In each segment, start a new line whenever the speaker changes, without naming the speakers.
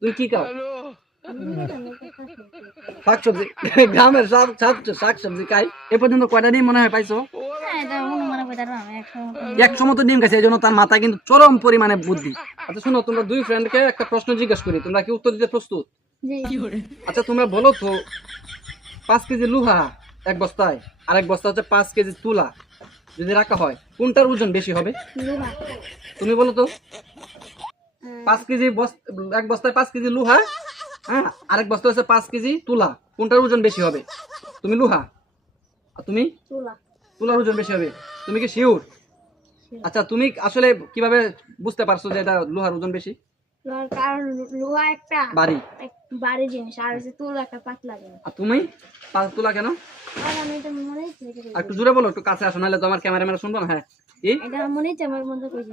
তুমি কি খাও? শাকসবজি। গ্রামের সব সব শাকসবজি খাই। এ পর্যন্ত কয়টা ডিম মনে হয় পাইছো?
হ্যাঁ একশো
মতো ডিম। খাইছে এই জন্য তার মাথায় কিন্তু চরম পরিমাণে বুদ্ধি। আচ্ছা শোনো তোমরা দুই ফ্রেন্ডকে একটা প্রশ্ন জিজ্ঞেস করি। তোমরা কি উত্তর দিতে প্রস্তুত? আচ্ছা তোমরা বলো তো পাঁচ কেজি লোহা এক বস্তায় আরেক বস্তা হচ্ছে পাঁচ কেজি তুলা। যদি রাখা হয় কোনটার ওজন বেশি হবে? তুমি বলো তো। পাঁচ কেজি এক বস্তায় পাঁচ কেজি লোহা হ্যাঁ? আরেক বস্তা হচ্ছে পাঁচ কেজি তুলা। কোনটার ওজন বেশি হবে? তুমি লোহা? আর তুমি? তুলার ওজন বেশি হবে। তুমি কি শিওর আচ্ছা তুমি আসলে কীভাবে বুঝতে পারছ যে এটা লোহার ওজন বেশি?
লোহা একটা
বাড়ি।
বাড়ি জিনিস আর হচ্ছে তুলা একটা পাতলা জিনিস।
আর তুমি? তুলা কেন?
আর আমি এটা হচ্ছে
আর একটু জোরে বলো একটু কাছে আসো নাহলে তো আমার ক্যামেরাম্যান শুনব না হ্যাঁ।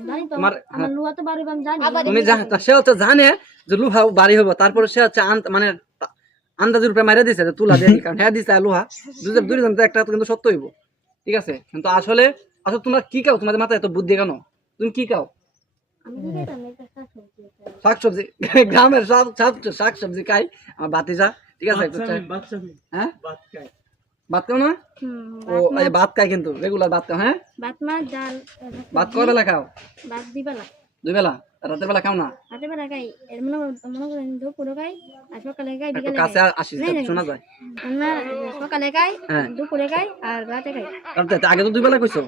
জানি তো
তোমার-
আমার লোহা তো বাড়ি আমি জানি।
তুমি জানো। তো, জানে যে লোহা বাড়ি হবে তারপরে সে হচ্ছে মানে তা- আন্দাজের উপরে মারে দিছে যে তুলা দিয়ে কারণ হ্যাঁ দিছে আর লোহা। দুজন দুজন একটা কিন্তু সত্য হইব। ঠিক আছে? কিন্তু আসলে আসলে তোমরা কি খাও? তোমাদের মাথায় এত বুদ্ধি কেন? তুমি কি খাও?
শাকসবজি।
গ্রামের সব সব শাকসবজি খাই। আমার বাতিজা ঠিক আছে? হ্যাঁ? ভাত খাও না? ও এই ভাত খাই কিন্তু রেগুলার ভাত খাও হ্যাঁ?
ভাত মাছ ডাল
ভাত কয় বেলা খাও?
ভাত দিবেলা
দুই বেলা। রাতের বেলা খাও না?
রাতে বেলা খাই। এর মনে মনে করেন দুপুরে খাই আর সকালে খাই বিকালে
কাছে
খাই।
আসি
নাই, নাই।
শোনা যায়।
আমরা সকালে খাই
হ্যাঁ।
দুপুরে খাই আর রাতে খাই।
রাতে? আগে তো দুই বেলা কইছো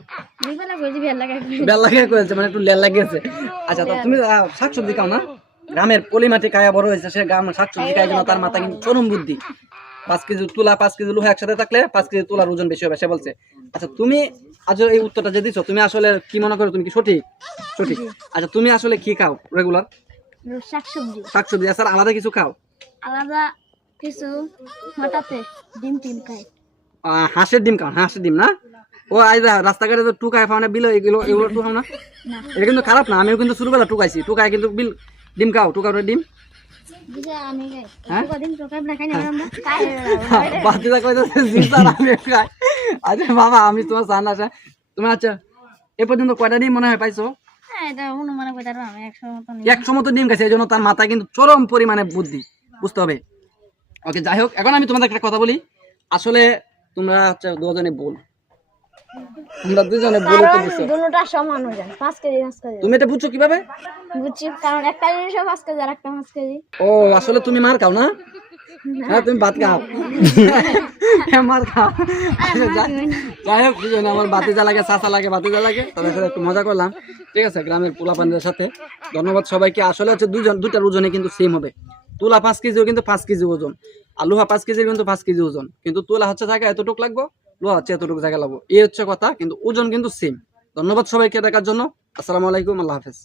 দুই বেলা আর
বেল লাগিয়ে করেছে মানে একটু লেল লাগিয়েছে। আচ্ছা তো তুমি শাকসবজি খাও না? গ্রামের পলিমাটি কায়া বড় হয়েছে সে গ্রামের শাকসবজি খাই জন্য তার মাথা কিন্তু চরম বুদ্ধি। পাঁচ কেজি তুলা পাঁচ কেজি লোহা একসাথে থাকলে পাঁচ কেজি তুলার ওজন বেশি হবে সে বলছে। আচ্ছা তুমি আজ এই উত্তরটা যে দিছো তুমি আসলে কি মনে করো? তুমি কি সঠিক? সঠিক। আচ্ছা তুমি আসলে কি খাও রেগুলার
শাকসবজি।
শাকসবজি। এছাড়া আলাদা কিছু খাও?
আলাদা কিছু হঠাৎ ডিম টিম খাই।
হাঁসের ডিম খাও? হাঁসের ডিম না? ও আজ রাস্তাঘাটে তো টুকায় খাও না বিল এগুলো এগুলো টুকাও না?
না।
এটা কিন্তু খারাপ না আমিও কিন্তু ছোটবেলা টুকাইছি। টুকায় কিন্তু বিল ডিম খাও? টুকাও ডিম? হ্যাঁ? আমি খাই। আচ্ছা বাবা আমি তোমার আচ্ছা এ পর্যন্ত কয়টা ডিম মনে হয় পাইছো?
হ্যাঁ একশো মতো
ডিম খাইছে এই জন্য তার মাথায় কিন্তু চরম পরিমাণে বুদ্ধি বুঝতে হবে। ওকে যাই হোক এখন আমি তোমাদের একটা কথা বলি। আসলে তোমরা দুজনে বল তোমরা দুজনে বলে তো বুঝছ
দুটোটা সমান হয়ে যায় পাঁচ কেজি পাঁচ কেজি।
তুমি এটা বুঝছ কীভাবে?
বুঝছি কারণ একটা জিনিসও পাঁচ কেজি আর একটা পাঁচ কেজি।
ও আসলে তুমি মার খাও না? হ্যাঁ তুমি ভাত খাও। হ্যাঁ, মার খাও। যাই হোক দুজনে আমার বাতিজা লাগে চাচা লাগে বাতিজা লাগে। তাদের সাথে একটু মজা করলাম। ঠিক আছে গ্রামের পোলাপানদের সাথে। ধন্যবাদ সবাইকে। আসলে হচ্ছে দুজন দুটার ওজনে কিন্তু সেম হবে। তুলা পাঁচ কেজিও কিন্তু পাঁচ কেজি ওজন। আর লোহা পাঁচ কেজির কিন্তু পাঁচ কেজি ওজন। কিন্তু তুলা হচ্ছে জায়গা এতটুকু লাগবো? লোহা এতটুকু জায়গা লাগবো এই হচ্ছে কথা, কিন্তু ওজন কিন্তু সেম ধন্যবাদ সবাইকে দেখার জন্য। আসসালামু আলাইকুম, আল্লাহ হাফেজ।